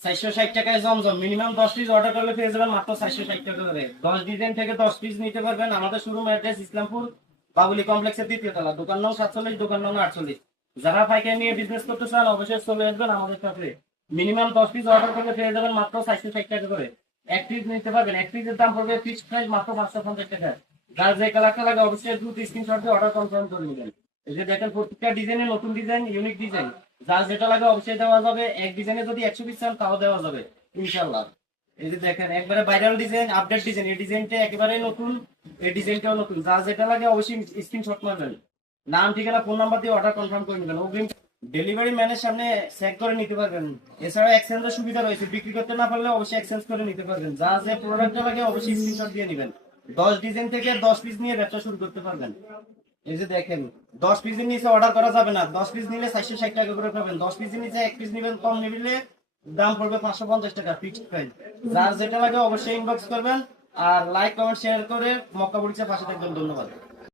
460 টাকায় জমজম minimum 10 piece order করলে পেয়ে যাবেন মাত্র 460 টাকা করে। 10 ডিজাইন থেকে 10 পিস নিতে পারবেন। আমাদের শোরুম অ্যাড্রেস ইসলামপুর বাবুলি কমপ্লেক্সের 2য় তলা, দোকান নং 47, দোকান নং 48। যারা পাইকারি নিয়ে বিজনেস করতে চান অবশ্যই চলে আসবেন আমাদের সাথে। মিনিমাম 10 পিস অর্ডার করলে পেয়ে যাবেন মাত্র 460 টাকা করে। এক পিস নিতে পারবেন, এক পিসের দাম পড়বে ফিক্সড প্রাইস মাত্র 550 টাকা। যার যে কালারটা লাগে অবশ্যই দ্রুত স্ক্রিনশট দিয়ে অর্ডার কনফার্ম করে নেবেন। এই যে দেখেন প্রত্যেকটা ডিজাইনে নতুন ডিজাইন, ইউনিক ডিজাইন। যার যেটা লাগে অবশ্যই দেওয়া যাবে। এক ডিজাইনে যদি 100 পিস চান তাও দেওয়া যাবে ইনশাল্লাহ। এই যে দেখেন একবারে ভাইরাল ডিজাইন, আপডেট ডিজাইন। এই ডিজাইনটা একেবারে নতুন, এই ডিজাইনটাও নতুন। যার যেটা লাগে অবশ্যই স্ক্রিনশট মারবেন, নাম ঠিকানা ফোন নাম্বার দিয়ে অর্ডার কনফার্ম করে নেবেন। অগ্রিম ডেলিভারি ম্যানের সামনে চেক করে নিতে পারবেন। এছাড়া এক্সচেঞ্জের সুবিধা রয়েছে, বিক্রি করতে না পারলে অবশ্যই এক্সচেঞ্জ করে নিতে পারবেন। যা যে প্রোডাক্টটা লাগে অবশ্যই স্ক্রিনশট দিয়ে নেবেন। 10 ডিজাইন থেকে 10 পিস নিয়ে ব্যবসা শুরু করতে পারবেন। এই যে দেখেন 10 পিসের নিচে অর্ডার করা যাবে না। 10 পিস নিলে 460 টাকা করে পাবেন। 10 পিসের নিচে 1 পিস নিবেন, কম নিলে দাম পড়বে 550 টাকা ফিক্সড প্রাইস। যার যেটা লাগে অবশ্যই ইনবক্স করবেন। আর লাইক কমেন্ট শেয়ার করে মক্কা পরিচয় পাশে থাকবেন। ধন্যবাদ।